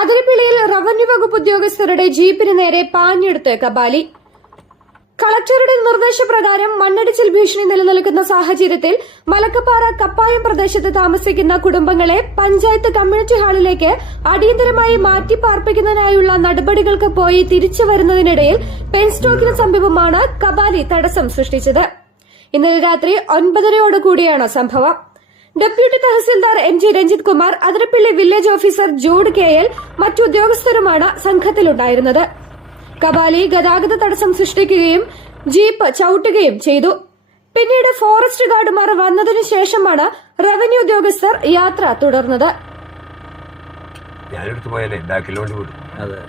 അതിരപ്പിള്ളിയിൽ revenue വകുപ്പ് ഉദ്യോഗസ്ഥരുടെ ജീപ്പിന് നേരെ പാഞ്ഞെടുത്ത് കബാലി. കളക്ടറുടെ നിർദ്ദേശപ്രകാരം മണ്ണിടിച്ചിൽ ഭീഷണി നിലനിൽക്കുന്ന സാഹചര്യത്തിൽ മലക്കപ്പാറ കപ്പായം പ്രദേശത്ത് താമസിക്കുന്ന കുടുംബങ്ങളെ പഞ്ചായത്ത് കമ്മ്യൂണിറ്റി ഹാളിലേക്ക് അടിയന്തരമായി മാറ്റിപ്പാർപ്പിക്കുന്നതിനായുള്ള നടപടികൾക്ക് പോയി തിരിച്ചു വരുന്നതിനിടയിൽ പെൻസ്റ്റോക്കിന് സമീപമാണ് കബാലി തടസ്സം സൃഷ്ടിച്ചത്. ഇന്നലെ രാത്രി 9:30 സംഭവം. Deputy tahsildar MG Ranjith Kumar, Athirappilly village officer Jude KL, മറ്റു ഉദ്യോഗസ്ഥരുമാണ് സംഘത്തിലുണ്ടായിരുന്നത്. കബാലി ഗതാഗത തടസ്സം സൃഷ്ടിക്കുകയും ജീപ്പ് ചവിട്ടുകയും ചെയ്തു. പിന്നീട് ഫോറസ്റ്റ് ഗാർഡുമാർ വന്നതിനു ശേഷമാണ് റവന്യൂ ഉദ്യോഗസ്ഥർ യാത്ര തുടർന്നത്. അതെ